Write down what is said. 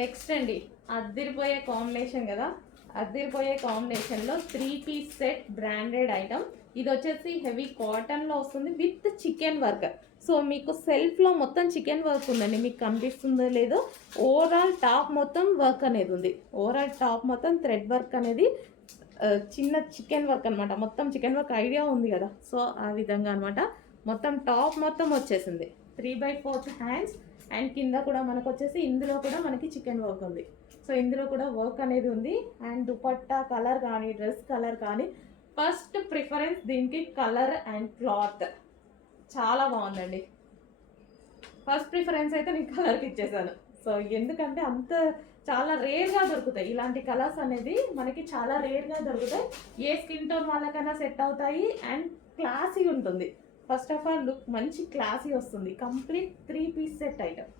Next అండి అద్దరిపోయే combination కదా? అద్దరిపోయే కాంబినేషన్లో three piece set branded item ఇది వచ్చేసి హెవీ కాటన్లో వస్తుంది విత్ చికెన్ వర్క్ సో మీకు సెల్ఫ్లో మొత్తం చికెన్ వర్క్ ఉందండి. మీకు కనిపిస్తుందో లేదో ఓవరాల్ టాప్ మొత్తం వర్క్ అనేది ఉంది. ఓవరాల్ టాప్ మొత్తం థ్రెడ్ వర్క్ అనేది చిన్న చికెన్ వర్క్ అనమాట మొత్తం చికెన్ వర్క్ ఐడియా ఉంది కదా? సో ఆ విధంగా అనమాట మొత్తం టాప్ మొత్తం వచ్చేసింది. Three by fourth hands and కింద కూడా మనకు వచ్చేసి ఇందులో కూడా మనకి చికెన్ వర్క్ ఉంది. సో ఇందులో కూడా వర్క్ అనేది ఉంది. అండ్ దుపట్టా కలర్ కానీ డ్రెస్ కలర్ కానీ ఫస్ట్ ప్రిఫరెన్స్ దీనికి కలర్ అండ్ క్లాత్. చాలా బాగుందండి. ఫస్ట్ ప్రిఫరెన్స్ అయితే నేను కలర్కి ఇచ్చేసాను. సో ఎందుకంటే అంత చాలా రేర్గా దొరుకుతాయి. ఇలాంటి కలర్స్ అనేది మనకి చాలా రేర్గా దొరుకుతాయి. ఏ స్కిన్ టోన్ వాళ్ళకైనా సెట్ అవుతాయి అండ్ క్లాసీ ఉంటుంది. ఫస్ట్ ఆఫ్ ఆల్ లుక్ మంచి క్లాసీ వస్తుంది. Complete three piece set item